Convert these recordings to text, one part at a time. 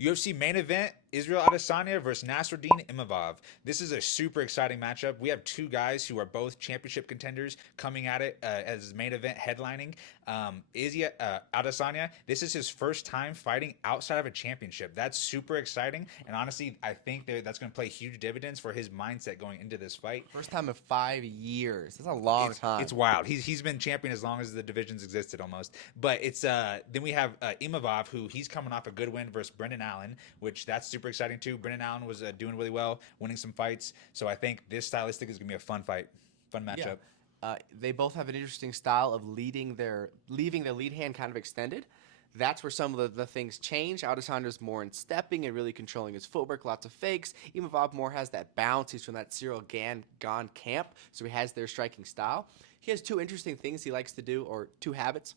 UFC main event, Israel Adesanya versus Nasruddin Imavov. This is a super exciting matchup. We have two guys who are both championship contenders coming at it as main event headlining. Izzy Adesanya, this is his first time fighting outside of a championship. That's super exciting. And honestly, I think that's going to play huge dividends for his mindset going into this fight. First time in 5 years. That's a long It's time. wild. He's been champion as long as the divisions existed almost. But it's then we have Imavov, who he's coming off a good win versus Brendan Allen, which that's super exciting too. Brendan Allen was doing really well, winning some fights. So I think this stylistic is gonna be a fun fight, fun Yeah. matchup. They both have an interesting style of leaving their lead hand kind of extended. That's where some of the things change. Adesanya's more in stepping and really controlling his footwork, lots of fakes. Imavov more has that bounce. He's from that Cyril Gane camp, so he has their striking style. He has two interesting things he likes to do, or two habits.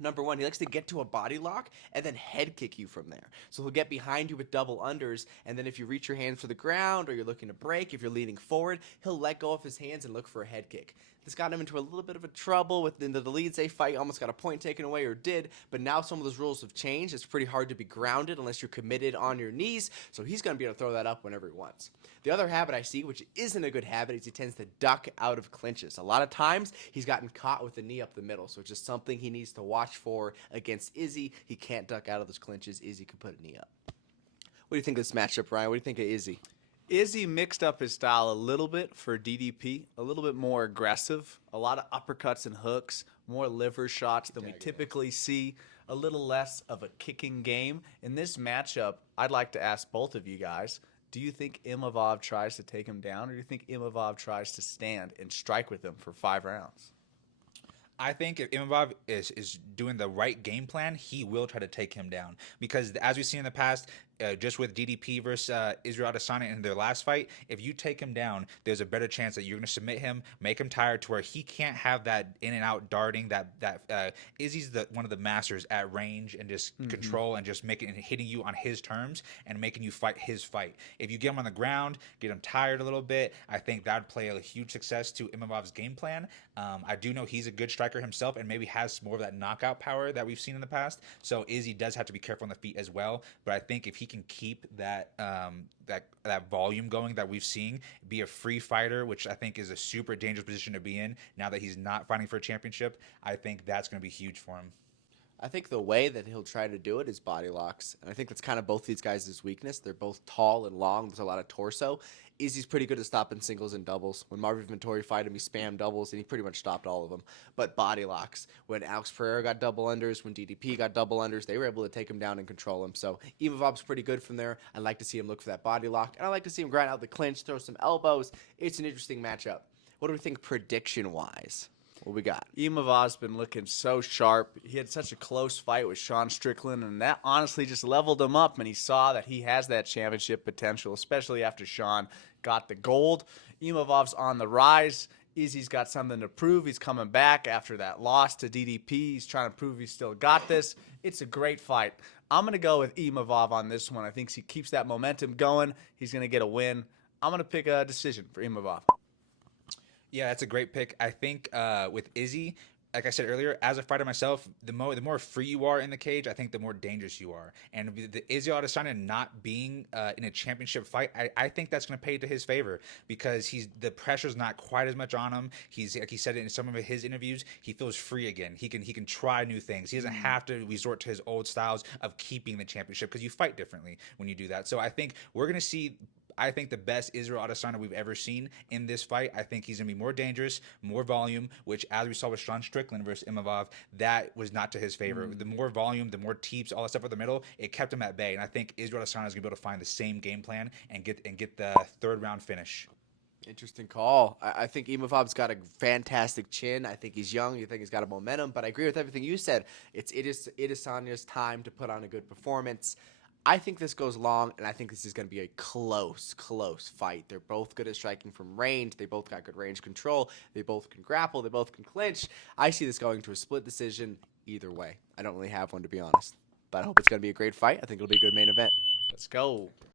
Number one, he likes to get to a body lock and then head kick you from there. So he'll get behind you with double unders, and then if you reach your hands for the ground or you're looking to break, if you're leaning forward, he'll let go of his hands and look for a head kick. This got him into a little bit of a trouble within the Leeds they fight, almost got a point taken away or did, but now some of those rules have changed. It's pretty hard to be grounded unless you're committed on your knees, so he's going to be able to throw that up whenever he wants. The other habit I see, which isn't a good habit, is he tends to duck out of clinches. A lot of times he's gotten caught with the knee up the middle, so it's just something he needs to watch for against Izzy. He can't duck out of those clinches. Izzy can put a knee up. What do you think of this matchup, Ryan? What do you think of Izzy? Izzy mixed up his style a little bit for DDP, a little bit more aggressive, a lot of uppercuts and hooks, more liver shots than we typically see, a little less of a kicking game. In this matchup, I'd like to ask both of you guys, do you think Imavov tries to take him down, or do you think Imavov tries to stand and strike with him for 5 rounds? I think if Imavov is doing the right game plan, he will try to take him down. Because as we've seen in the past, just with DDP versus Israel Adesanya in their last fight, if you take him down, there's a better chance that you're going to submit him, make him tired to where he can't have that in and out darting. Izzy's one of the masters at range and just control and just making and hitting you on his terms and making you fight his fight. If you get him on the ground, get him tired a little bit, I think that would play a huge success to Imavov's game plan. I do know he's a good striker himself and maybe has more of that knockout power that we've seen in the past. So Izzy does have to be careful on the feet as well. But I think if he can keep that volume going that we've seen, be a free fighter, which I think is a super dangerous position to be in now that he's not fighting for a championship, I think that's going to be huge for him. I think the way that he'll try to do it is body locks. And I think that's kind of both these guys' weakness. They're both tall and long. There's a lot of torso. Izzy's pretty good at stopping singles and doubles. When Marvin Vettori fight him, he spammed doubles, and he pretty much stopped all of them. But body locks. When Alex Pereira got double unders, when DDP got double unders, they were able to take him down and control him. So Imavov's pretty good from there. I like to see him look for that body lock. And I like to see him grind out the clinch, throw some elbows. It's an interesting matchup. What do we think prediction-wise? What we got? Imavov's been looking so sharp. He had such a close fight with Sean Strickland, and that honestly just leveled him up, and he saw that he has that championship potential, especially after Sean got the gold. Imavov's on the rise. Izzy's got something to prove. He's coming back after that loss to DDP. He's trying to prove he's still got this. It's a great fight. I'm going to go with Imavov on this one. I think he keeps that momentum going. He's going to get a win. I'm going to pick a decision for Imavov. Yeah, that's a great pick. I think with Izzy, like I said earlier, as a fighter myself, the more free you are in the cage, I think the more dangerous you are. And the Izzy Adesanya not being in a championship fight, I think that's going to pay to his favor because the pressure's not quite as much on him. He's like he said it in some of his interviews, he feels free again. He can try new things. He doesn't have to resort to his old styles of keeping the championship because you fight differently when you do that. So I think we're going to see. I think the best Israel Adesanya we've ever seen in this fight. I think he's going to be more dangerous, more volume, which as we saw with Sean Strickland versus Imavov, that was not to his favor. The more volume, the more teeps, all that stuff in the middle, it kept him at bay. And I think Israel Adesanya is going to be able to find the same game plan and get the third round finish. Interesting call. I think Imavov's got a fantastic chin. I think he's young. You think he's got a momentum, but I agree with everything you said. It is Adesanya's time to put on a good performance. I think this goes long, and I think this is going to be a close fight. They're both good at striking from range. They both got good range control. They both can grapple. They both can clinch. I see this going to a split decision either way. I don't really have one, to be honest. But I hope it's going to be a great fight. I think it'll be a good main event. Let's go.